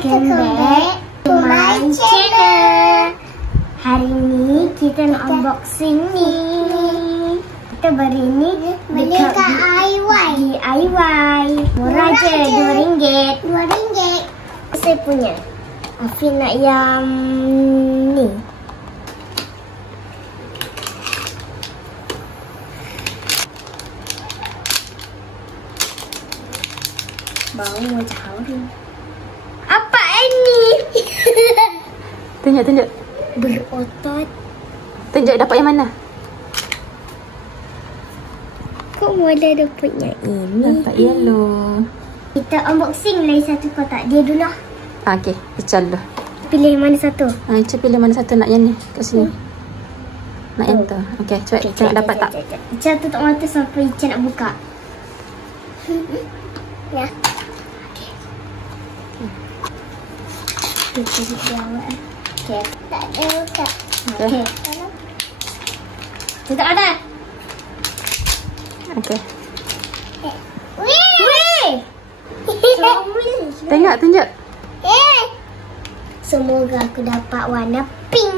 Welcome back to my channel. Hari ni kita nak unboxing ni. Kita beli ni dekat DIY. Murah je, RM2. Saya punya. Afi nak yang ni. Bau macam harum. Apa ini? Tunjuk. Berotot. Tunjuk dapat yang mana? Kok mula dapatnya ini? Dapat yellow. Kita unboxing lagi satu kotak. Dia dulu lah. Okey, Ica dulu. Pilih mana satu? Ica pilih mana satu nak yang ni. Kat sini. Nak yang tu. Okey, cuba tengok dapat tak. Ica tutup mata sampai Ica nak buka. Ya. Kita di awal. Okey, tak ada buka. Okey. Tutup ada. Okey. Weh. Tengok, tunjuk. Semoga aku dapat warna pink.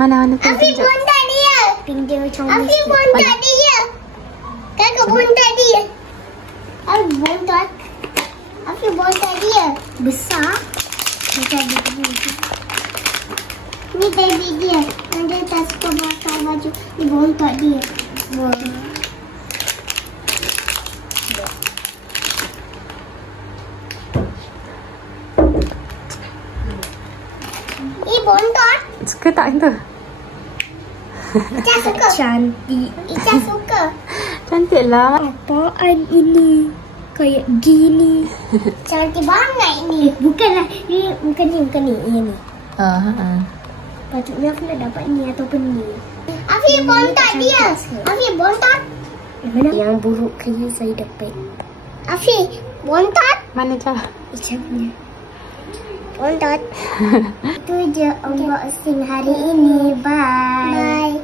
Mana pink? Afi bontot dia. Pink dia macam Afi bontot dia. Kakak bontot dia. Afi bontot dia. Besar. Macam dia. Ni baby dia. Yang dia tak suka pakai baju. Ni bontot dia. Ni bontot. Suka tak tu? Ica suka. Cantik. Ica suka. Cantik lah. Apaan ini? Kayak gini. Cantik banget ini. Bukanlah. Ini bukan ni. Ini ni. Patutnya aku nak dapat ni ataupun ni. Afi bontot dia. Afi bontot. Yang mana? Yang buruk kaya saya dapat. Afi bontot. Mana Ica? Ica punya. Bontot. Itu je unboxing hari ini. Bye.